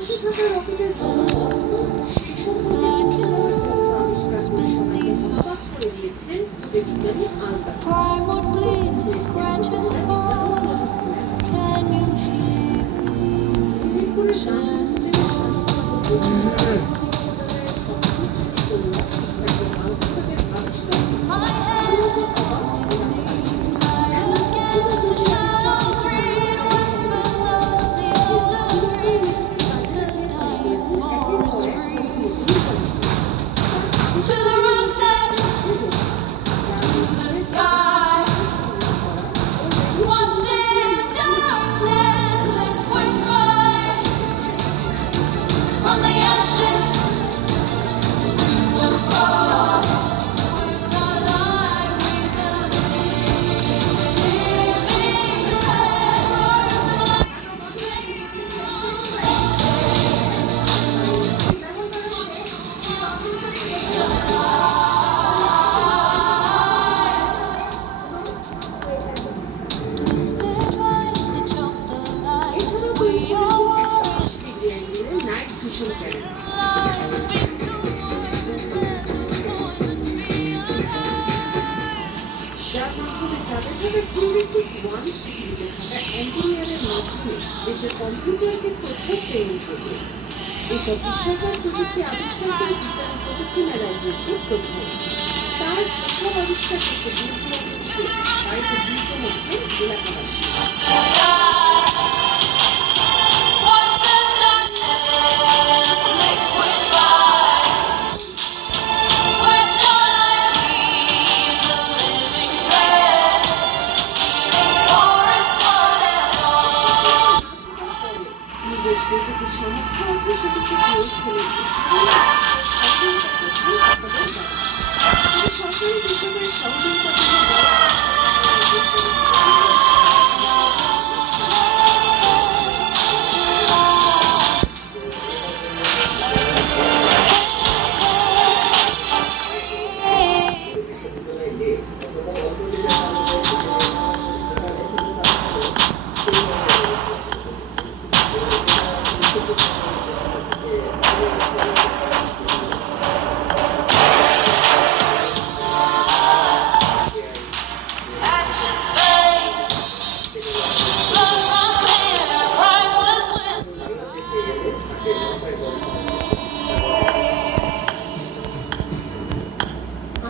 আকাশে থাকা রকেটের গতিপথ ও সেই সম্পর্কে তথ্য দেওয়ার যন্ত্র আবিষ্কার করে সবাইকে হতবাক করে দিয়েছেন বিজ্ঞানী আল কাসেম। মেহেরপুরের গান্ধী উপজেলার শালিখা বিদ্যালয়ের সপ্তম শ্রেণীর পড়ুয়া শিক্ষার্থী আল কাসেমের আবিষ্কার মূলত অবাক এলাকাবাসী। এমন কিছু না যদি আবিষ্কার করতে পারে ভীষণ ক্যামেরা যার মাধ্যমে চাঁদে থাকা কিউরিসিক 1 পৃথিবীতে থাকা অ্যান্টিনিয়ারের মাধ্যমে দেশের কম্পিউটারকে তথ্য প্রেরণ করবে। এসব বিস্ময়কর প্রযুক্তি আবিষ্কার করে বিজ্ঞান প্রযুক্তি মেলায় গিয়েছে প্রথম। তার এসব আবিষ্কার করতে দূর দূরান্ত থেকে বাড়িতে ভিড় জমেছেন এলাকাবাসী। নিজের যেটুকু সামর্থ্য আছে সেটুকু দিয়েই ছেলেকে সহযোগিতা করছেন কাসাবের বাবা। তবে সরকারি বেসরকারি সহযোগিতা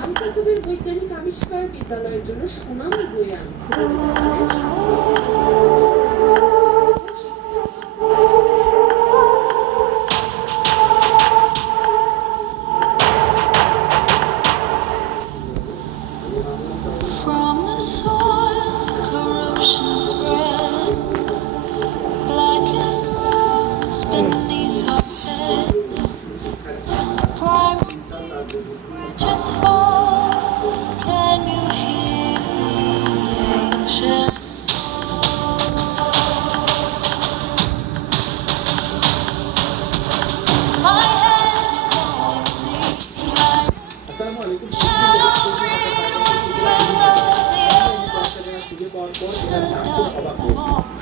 আল কাসেমের বৈজ্ঞানিক আবিষ্কার বিদ্যালয়ের জন্য সুনাম বয়ে আনছে বলে জানালেন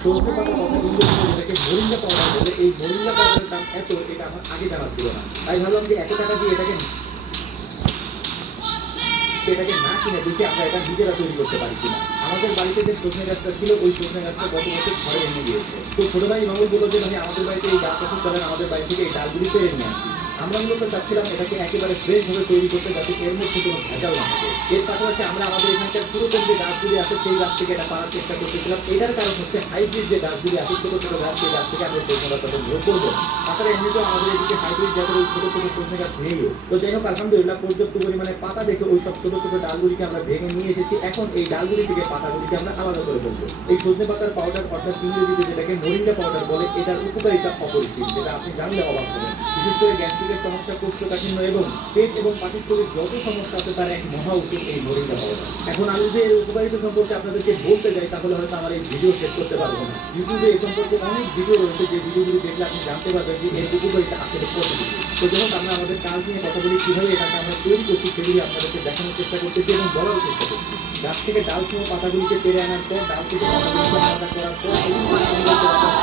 সৌদি পাতার কথা ইংরেজিতে যেটাকে মোরিঙ্গা পাউডার বলে, এই মোরিঙ্গা পাউডারের দাম এত, এটা আমার আগে জানা ছিল না। তাই ভাবলাম যে এত টাকা দিয়ে এটাকে না কিনে দেখি আমরা এটা নিজেরা তৈরি করতে পারি কিনা। আমাদের বাড়িতে যে সজনে গাছটা ছিল ওই সজনে গাছটা গত বছর ঝড়ে ভেঙে গিয়েছে। তো ছোট ভাই মামুল বললো যে ভাই আমাদের বাড়িতে এই গাছ আছে, চলেন আমাদের বাড়ি থেকে এই ডালগুলি পেরে নিয়ে আসি। আমরা মূলত চাচ্ছিলাম এটাকে একেবারে ফ্রেশ ভাবে তৈরি করতে, যাতে এর মধ্যে কোনো ভেজাল না থাকে। এর পাশাপাশি আমরা আমাদের এখানকার পুরাতন যে গাছগুলি আছে সেই গাছ থেকে এটা পাওয়ার চেষ্টা করতেছিলাম। এটার কারণ হচ্ছে হাইব্রিড যে গাছগুলি আছে, ছোট ছোট গাছ, সেই গাছ থেকে আমরা সজনে পাতা সংগ্রহ করবো। তাছাড়া এমনিতেও আমাদের এদিকে হাইব্রিড জাতের ওই ছোট ছোট সজনে গাছ নেইও। তো যাই হোক, আলহামদুলিল্লাহ পর্যাপ্ত পরিমাণে পাতা দেখে ওই সব ছোট ছোট ডালগুলিকে আমরা ভেঙে নিয়ে এসেছি। এখন এই ডালগুলি থেকে পাতাগুলিকে আমরা আলাদা করে ফেলবো। এই সজনে পাতার পাউডার, অর্থাৎ ইংরেজিতে যেটাকে মোরিঙ্গা পাউডার বলে, এটার উপকারিতা অপরিসীম, যেটা আপনি জানলে অবাক হবেন। বিশেষ করে গ্যাস্ট্রিকের সমস্যা, কোষ্ঠকাঠিন্য এবং পেট এবং পাকস্থলীর যত সমস্যা আছে তার এক মহা ঔষধ এই মোরিঙ্গা পাউডার। এখন আমি যদি এর উপকারিতা সম্পর্কে আপনাদেরকে বলতে যাই তাহলে হয়তো আমার এই ভিডিও শেষ করতে পারবো না। ইউটিউবে এই সম্পর্কে অনেক ভিডিও রয়েছে, যে ভিডিওগুলো দেখলে আপনি জানতে পারবেন যে এর উপকারিতা আসলে কতটুকু। তো যখন আমরা আমাদের কাজ নিয়ে কথা বলি, কিভাবে এটাকে আমরা তৈরি করছি সেগুলি আপনাদেরকে দেখানোর চেষ্টা করতেছি এবং বলার চেষ্টা করছি। গাছ থেকে ডাল সহ পাতাগুলিকে পেরে আনার পর, ডাল থেকে পাতাগুলিকে আলাদা করার পর,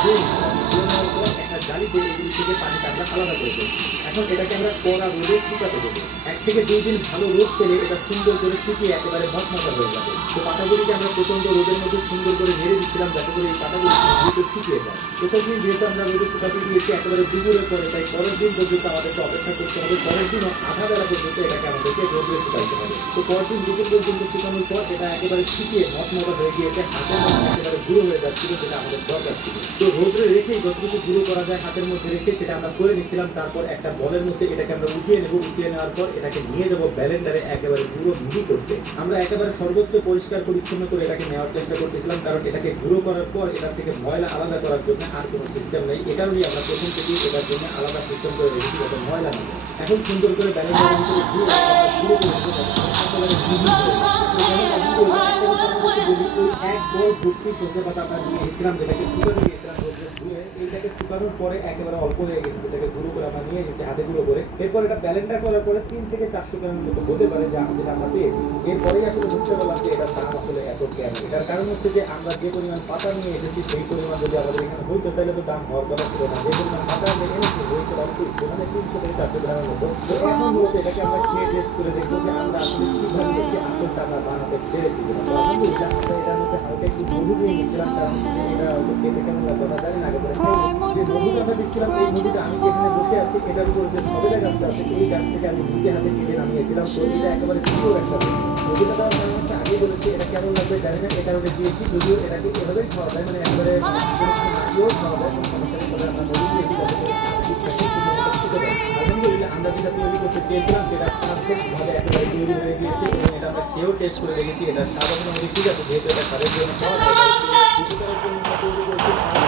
ধুয়ে নেওয়ার পর একটা জালিতে এগুলিকে থেকে পানিটা আমরা আলাদা করে ফেলছি। এখন এটাকে আমরা কড়া রোদে শুকাতে দেবো। 1 থেকে 2 দিন ভালো রোদ পেলে এটা সুন্দর করে শুকিয়ে একেবারে মচমচা হয়ে যাবে। তো পাতাগুলিকে আমরা প্রচন্ড রোদের মধ্যে সুন্দর করে নেড়ে দিচ্ছিলাম যাতে করে এই পাতাগুলি দ্রুত শুকিয়ে যায়। প্রথম দিন যেহেতু আমরা রোদে শুকাতে দিয়েছি একেবারে দুপুরের পরে, তাই পরের দিন পর্যন্ত আমাদেরকে অপেক্ষা করতে হবে। পরের দিনও আধা বেলা পর্যন্ত এটাকে আমাদেরকে রোদে শুকাইতে হবে। তো পরের দিন দুপুর পর্যন্ত শুকানোর পর এটা একেবারে শুকিয়ে মচমচা হয়ে গিয়েছে, হাতের মধ্যে একেবারে গুঁড়ো হয়ে যাচ্ছিল, যেটা আমাদের দরকার ছিল। তো রোদে রেখেই যতটুকু গুঁড়ো করা যায় হাতের মধ্যে রেখে সেটা আমরা করে নিচ্ছিলাম। তারপর একটা বলের মধ্যে এটাকে আমরা উঠিয়ে নেব। উঠিয়ে নেওয়ার পর এটাকে নিয়ে যাব ব্লেন্ডারে একেবারে গুঁড়ো মিহি করতে। আমরা একেবারে সর্বোচ্চ পরিষ্কার পরিচ্ছন্ন করে এটাকে নেওয়ার চেষ্টা করতেছিলাম, কারণ এটাকে গুঁড়ো করার পর এটা থেকে ময়লা আলাদা করার জন্য আর কোনো সিস্টেম নেই। এ কারণেই আমরা প্রথম থেকেই এটার জন্য আলাদা সিস্টেম করে রেখেছি যাতে ময়লা না যায়। এখন সুন্দর করে ব্লেন্ডারের ভিতরে দিয়ে আমরা গুঁড়ো করে নেব যাতে একেবারে মিহি হয়ে যায়। তো যেমন আলহামদুলিল্লাহ একটা বিষয় আপনাদেরকে বলি, ওই এক বল ভর্তি সজনে পাতা আমরা নিয়ে এসেছিলাম যেটাকে শুকাতে দিয়েছিলাম রোদে ধুয়ে। এইটাকে শুকানোর পরে একেবারে অল্প হয়ে গেছে, যেটাকে গুঁড়ো করে আমরা নিয়ে এসেছি হাতে গুঁড়ো করে। এরপর এটা ব্লেন্ডার করার পরে 3 থেকে 400 গ্রামের মতো হতে পারে যেটা আমরা পেয়েছি। এরপরেই আসলে বুঝতে পারলাম যে এটার দাম আসলে এত কেন। এটার কারণ হচ্ছে যে আমরা যে পরিমাণ পাতা নিয়ে এসেছি সেই পরিমাণ যদি আমাদের এখানে হইতো তাহলে তো দাম হওয়ার কথা ছিল না। যে পরিমাণ পাতা আমরা এনেছি হয়েছে অল্প, মানে 300 থেকে 400 গ্রামের মতো। তো এখন মূলত এটাকে আমরা খেয়ে টেস্ট করে দেখবো যে আমরা আসলে কি বানিয়েছি, আসলটা আমরা বানাতে পেরেছি কিনা। তো আলহামদুলিল্লাহ আমরা এটার মধ্যে হালকা একটু মধু দিয়ে নিচ্ছিলাম, কারণ হচ্ছে যে এটা হয়তো খেতে কেমন লাগবে না জানি না, আগে পরে খাইনি। যে মধুটা আমরা দিচ্ছিলাম এই মধুটা আমি যেখানে বসে আছি এটার উপর যে সবেদা গাছটা আছে এই গাছ থেকে আমি নিজে হাতে কেটে নামিয়েছিলাম। তো এটা একেবারে প্রিয় একটা মধুটা দেওয়ার কারণ হচ্ছে আগে বলেছি এটা কেমন লাগবে জানি না, এ কারণে দিয়েছি। যদিও এটাকে এভাবেই খাওয়া যায়, মানে একবারে কোনো কিছু না দিয়েও খাওয়া যায়, কোনো সমস্যা নেই। তবে আমরা মধু দিয়েছি যাতে করে ঠিকঠাক সুন্দর মতো খেতে পারি। আলহামদুলিল্লাহ আমরা যেটা তৈরি করতে চেয়েছিলাম সেটা পারফেক্ট ভাবে একেবারে তৈরি হয়ে গিয়েছে এবং এটা আমরা খেয়েও টেস্ট করে দেখেছি। এটা স্বাদ মোটামুটি ঠিক আছে, যেহেতু এটা স্বাদের জন্য খাওয়া যায় উপকারের জন্য আমরা তৈরি করেছি স্বাদ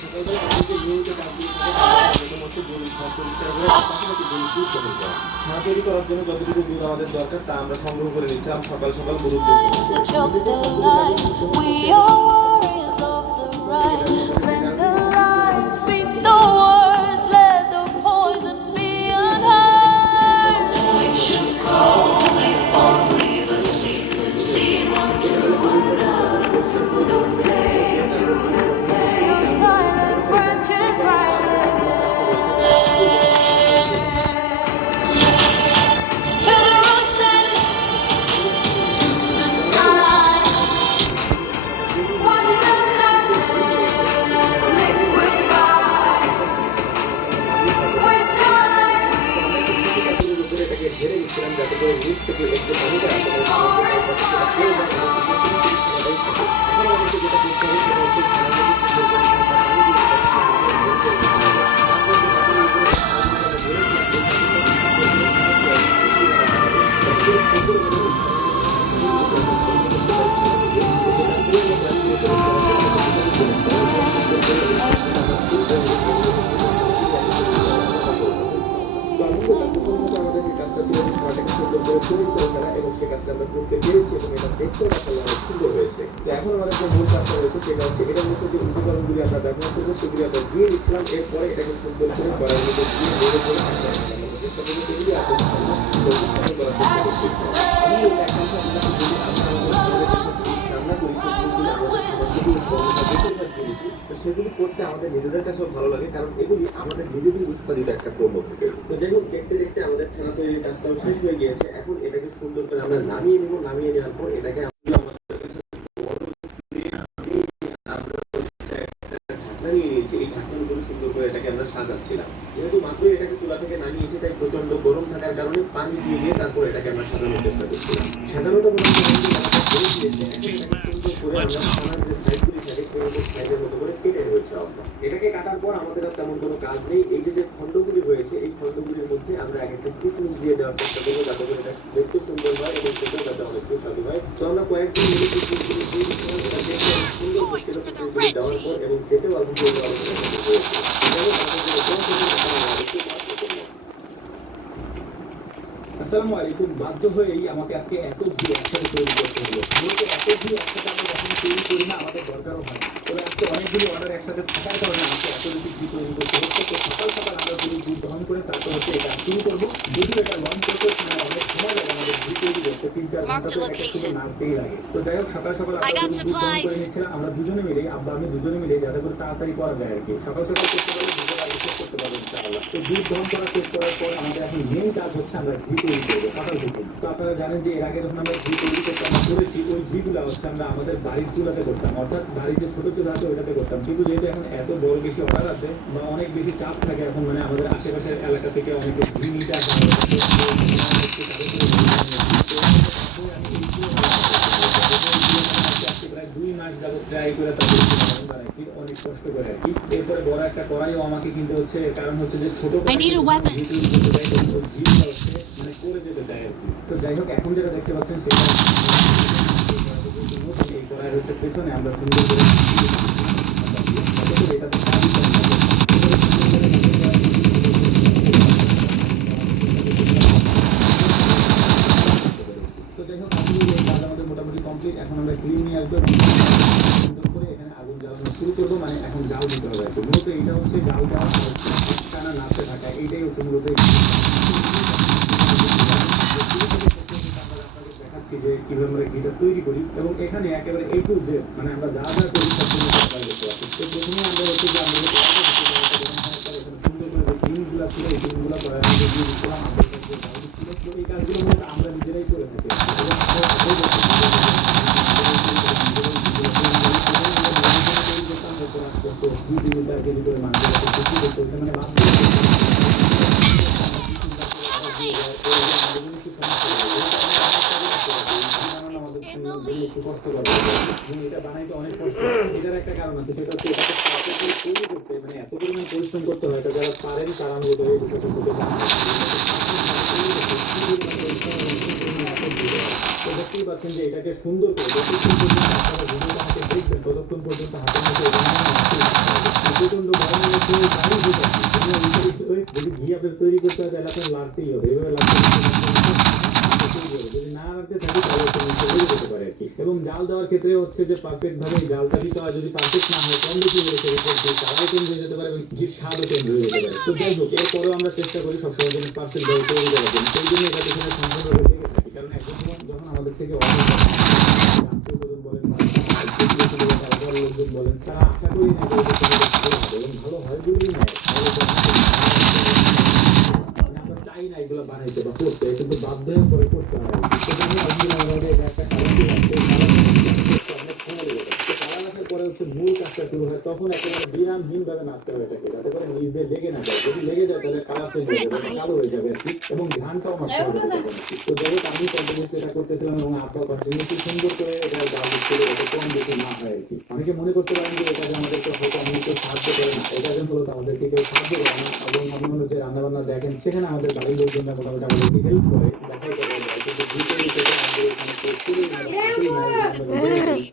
সকালবেলা আমাদের যে নিয়মিত কাজগুলি থাকে তার প্রথম হচ্ছে গরুর ঘর পরিষ্কার করে তার পাশাপাশি গরুর দুধ দহন করা। ছানা তৈরি করার জন্য যতটুকু দুধ আমাদের দরকার তা আমরা সংগ্রহ করে নিচ্ছিলাম সকাল সকাল গরুর দুধ দহন ঢেলে দিচ্ছিলাম যাতে করে নিচ থেকে একটু পানিটা আসে এবং এখন আমাদেরকে যেটা করতে হবে সেটা হচ্ছে ছানার মধ্যে সুন্দর করে পানি দিয়ে আমাদের যে কাজটা ছিল যে ছানাটাকে সুন্দর করে তৈরি করে ফেলা এবং সেই কাজটা আমরা করতে পেরেছি এবং এটা দেখতেও মাশাআল্লাহ অনেক সুন্দর হয়েছে। তো এখন আমাদের যে মূল কাজটা রয়েছে সেটা হচ্ছে এটার মধ্যে যে উপকরণগুলি আমরা ব্যবহার করবো সেগুলি আমরা দিয়ে দিচ্ছিলাম। এরপরে এটাকে সুন্দর করে কড়াইয়ের মধ্যে দিয়ে নেড়ে চলে আমরা চেষ্টা করবো সেগুলি আপনাদের সামনে উপস্থাপন করার চেষ্টা করছি। আলহামদুলিল্লাহ একটা বিষয় আপনাকে বলি, আমরা আমাদের খাবারে যেসব জিনিস রান্না করি সেই জিনিসগুলি আমাদের খাবার থেকে বেশিরভাগ জিনিসই তো সেগুলি করতে আমাদের নিজেদের কাছেও ভালো লাগে, কারণ এগুলি আমাদের নিজেদের উৎপাদিত একটা পণ্য থেকে। তো যাই হোক দেখতে দেখতে আমাদের ছানা তৈরির কাজটাও শেষ হয়ে গিয়েছে। এখন এটাকে সুন্দর করে আমরা নামিয়ে নেব। নামিয়ে নেওয়ার পর এটাকে এই ঢাকনাগুলো সুন্দর করে এটাকে আমরা সাজাচ্ছিলাম। যেহেতু মাত্রই এটাকে চুলা থেকে নামিয়েছি তাই প্রচন্ড গরম থাকার কারণে পানি দিয়ে দিয়ে তারপর এটাকে আমরা সাজানোর চেষ্টা করছিলাম। সাজানোটা সাইজের মতো করে কেটে রয়েছে আমরা। এটাকে কাটার পর আমাদের আর তেমন কোনো কাজ নেই। এই যে খণ্ডগুলি হয়েছে এই খণ্ডগুলির মধ্যে আমরা এক একটা কিশমিশ দিয়ে দেওয়ার চেষ্টা করবো যাতে করে এটা দেখতে সুন্দর হয় এবং খেতেও যাতে অনেক সুস্বাদু হয়। তো আমরা কয়েকদিন মিলে কিশমিশগুলি দিয়ে দিচ্ছিলাম, এটা দেখতে অনেক সুন্দর হচ্ছিল কিশমিশগুলি দেওয়ার পর এবং খেতেও আলহামদুলিল্লাহ অনেক সুন্দর হয়েছে। আসসালামু আলাইকুম। বাধ্য হয়েই আমাকে আজকে এত ঘি একসাথে তৈরি করতে হলো। মূলত এত ঘি একসাথে আমরা যখন তৈরি করি না, আমাদের দরকারও হয় না। তবে আজকে অনেকগুলো অর্ডার একসাথে থাকার কারণে আমাকে এত বেশি ঘি তৈরি করতে হচ্ছে। তো সকাল সকাল আমরা যদি দুধ দহন করে তারপর হচ্ছে এটা শুরু করবো। যদিও এটা লং প্রসেস, মানে অনেক সময় লাগে আমাদের ঘি তৈরি করতে, 3-4 ঘন্টা তো এটা শুধু নাড়তেই লাগে। তো যাই হোক, সকাল সকাল আমরা দুধ দহন করে নিচ্ছিলাম, আমরা দুজনে মিলে, আব্বা আমি দুজনে মিলে, যাতে করে তাড়াতাড়ি করা যায় আর কি। সকাল সকাল করতে পারলে দুপুর আগে শেষ করতে পারবো ইনশাআল্লাহ। তো দুধ দহন করা শেষ করার পর আমাদের এখন মেন কাজ হচ্ছে আমরা ঘি তৈরি করবো সকাল থেকে। তো আপনারা জানেন যে এর আগে যখন আমরা ঘি তৈরি করতে আমরা করেছি, ওই ঘিগুলো হচ্ছে আমরা আমাদের বাড়ির চুলাতে করতাম, অর্থাৎ বাড়ির যে ছোট চুলা আছে ওইটাতে করতাম। কিন্তু যেহেতু এখন এত বড় বেশি অর্ডার আছে বা অনেক বেশি চাপ থাকে, এখন মানে আমাদের আশেপাশের এলাকা থেকে অনেকে ঘি নিতে আসে আমাদের কাছে, তো আমরা হচ্ছে তাদের থেকে ঘি নিয়ে আসি। তো আমি এই চুলা আজকে প্রায় 2 মাস যাবত ট্রাই করে তাদের বানাইছি, অনেক কষ্ট করে আর কি। এরপরে বড় একটা কড়াইও আমাকে কিনতে হচ্ছে, কারণ হচ্ছে যে ছোট কড়াই ঘি তৈরি করতে চাই তখন ওই ঘিগুলো হচ্ছে মানে করে যেতে চাই আর কি। তো যাই হোক, এখন যেটা দেখতে পাচ্ছেন সেটা এই কড়াইয়ের হচ্ছে পেছনে আমরা সুন্দর করে যাতে করে এটাতে পানি কম থাকে। এবারে সুন্দর করে তো যাই হোক, এখন এই কাজ আমাদের মোটামুটি কমপ্লিট। এখন আমরা ক্রিম নিয়ে আসবো, সুন্দর করে এখানে আগুন জ্বালানো শুরু করবো, মানে এখন জাল দিতে হবে আর কি। মূলত এটা হচ্ছে জাল দেওয়া আর হচ্ছে টানা নাড়তে থাকা, এইটাই হচ্ছে মূলত দেখাচ্ছি যে কিভাবে আমরা ঘিটা তৈরি করি। এবং এখানে একেবারে A to Z মানে আমরা যা যা করি সব কিছু ট্রাই করতে পারছি। তো প্রথমে আমরা হচ্ছে যে আমরা এখানে সুন্দর করে যে ক্রিমগুলো ছিল এই ক্রিমগুলো করার মধ্যে দিয়ে দিচ্ছিলাম, আমাদের যে জাল ছিল। তো এই কাজগুলো মূলত আমরা নিজেরাই করে থাকি এবং এরপর আস্তে আস্তে 2-4 কেজি করে মাংস বিক্রি করতে হচ্ছে, মানে বাধ্য একটু কষ্ট করে এটা বানাইতে অনেক কষ্ট। এটার একটা কারণ আছে, সেটা হচ্ছে এটাকে পারফেক্টলি তৈরি করতে মানে এত পরিমাণ পরিশ্রম করতে হয়। এটা যারা পারেন তারা মূলত এই বিষয় সম্পর্কে জানবেন। তো দেখতেই পাচ্ছেন যে এটাকে সুন্দর করে যতক্ষণ পর্যন্ত আপনারা ভিডিওটা আমাকে দেখবেন ততক্ষণ পর্যন্ত হাতের মধ্যে প্রচন্ড গরমের মধ্যে দাঁড়িয়ে যেতে যদি ঘি আপনার তৈরি করতে হয় তাহলে আপনার লাগতেই হবে, এভাবে লাগতে যদি না রাখতে থাকি তাহলে হয়ে যেতে পারে আর কি। এবং জাল দেওয়ার ক্ষেত্রে হচ্ছে যে পারফেক্ট ভাবে জালটা দিতে হয়, যদি পারফেক্ট না হয় কম বেশি হয়েছে তারাও চেঞ্জ হয়ে যেতে পারে এবং ঘির স্বাদও চেঞ্জ হয়ে যেতে পারে। তো যাই হোক, এরপরেও আমরা চেষ্টা করি সবসময় যেন পারফেক্ট ভাবে তৈরি করার জন্য। সেই জন্য এটা পিছনে সম্পূর্ণভাবে লেগে থাকি, কারণ একজন যখন আমাদের থেকে বলেন লোকজন বলেন, তারা আশা করি না ভালো হবে এবং ভালো হয় বলেই নয়, আমরা চাই না এগুলো বানাইতে বা করতে, কিন্তু বাধ্য হয়ে পরে করতে হয়। এটা একটা পরে হচ্ছে মূল কাজটা শুরু হয়, তখন একেবারে বিরামহীন ভাবে নাড়তে হয় এটাকে, যাতে করে নিজ দিয়ে লেগে না যায়। যদি লেগে যায় তাহলে কালার চেঞ্জ হয়ে যাবে, কালো হয়ে যাবে আর কি, এবং ধানটাও নষ্ট হয়ে যাবে তখন আর কি। তো যাই হোক, আমি কন্টিনিউসলি এটা করতেছিলাম এবং আব্বা কন্টিনিউসলি সুন্দর করে এটা জাল দিচ্ছিল যাতে কম বেশি না হয় আর কি। অনেকে মনে করতে পারেন যে এটা যে আমাদেরকে হয়তো অন্য কেউ সাহায্য করে না, এটা যে মূলত আমাদেরকে কেউ সাহায্য করে না, এবং অন্যান্য যে রান্না বান্না দেখেন সেখানে আমাদের বাড়ির লোকজনরা মোটামুটি আমাদেরকে হেল্প করে, দেখাই করে কিন্তু ভিতরে থেকে আমাদের এখানে কেউ ছিলই না,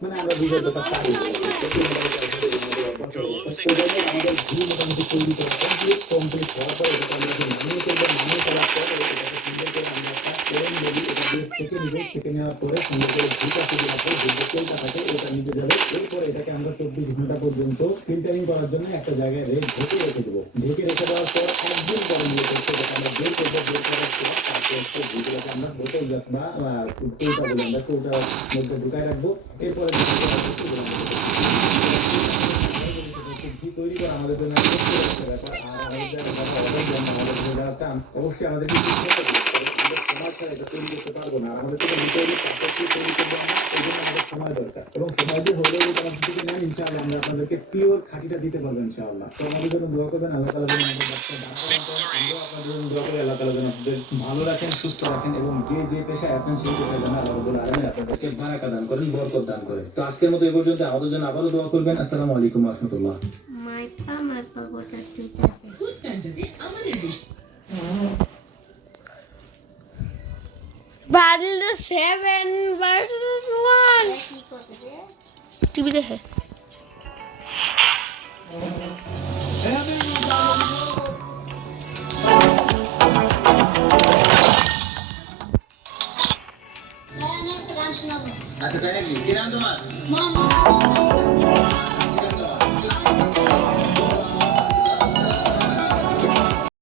মানে আমরা দুজন ব্যাপার পারি আমাদের ঘি মোটামুটি তৈরি করা কমপ্লিট হওয়ার পর এটা আমরা নামিয়ে করবো। নামিয়ে করার পর এটাকে সুন্দর করে আমরা একটা ফোড়ন দেবো, এটা দিয়ে ছেঁকে নিবো। ছেঁকে নেওয়ার পরে সুন্দর করে ঘিটা ফেলে রাখবো, যে তেলটা থাকে ওটা নিচে যাবে। এরপরে এটাকে আমরা 24 ঘন্টা পর্যন্ত ফিল্টারিং করার জন্য একটা জায়গায় ঢেকে রেখে দেবো। ঢেকে রেখে দেওয়ার পর একদিন পরে নিয়ে করছে যেটা আমরা বের করবো। বের করার পর তারপর হচ্ছে ঘিগুলোকে আমরা বোতল বা কৌটা বলে আমরা কৌটার মধ্যে ঢুকায় রাখবো। এরপরে ঘি তৈরি করা আমাদের জন্য একটা ব্যাপার। আর আমাদের যারা চান অবশ্যই আমাদেরকে সময় ছাড়া এটা তৈরি করতে পারবো না। আর আমাদের থেকে নিতে হলে পারফেক্টলি তৈরি করবো আমরা, এই জন্য আমাদের সময় দরকার। এবং সময় দিয়ে হলেও আমাদের থেকে নেন ইনশাআল্লাহ আমরা আপনাদেরকে পিওর খাঁটিটা দিতে পারবো ইনশাআল্লাহ। তো আমাদের জন্য দোয়া করবেন, আল্লাহ তাআলা যেন আমাদের বাচ্চা আপনাদের জন্য দোয়া করে, আল্লাহ তাআলা যেন আপনাদের ভালো রাখেন, সুস্থ রাখেন, এবং যে যে পেশায় আছেন সেই পেশায় যেন আল্লাহ রাব্বুল আলামিন আপনাদেরকে বারাকা দান করেন, বরকত দান করেন। তো আজকের মতো এই পর্যন্ত। আমাদের জন্য আবারও দোয়া করবেন। আসসালামু আলাইকুম ওয়া রাহমাতুল্লাহ। Battle 7 versus 1. টিভি দেখে গান শোনাবো। আচ্ছা তাই নাকি? কি নাম তোমার? মামা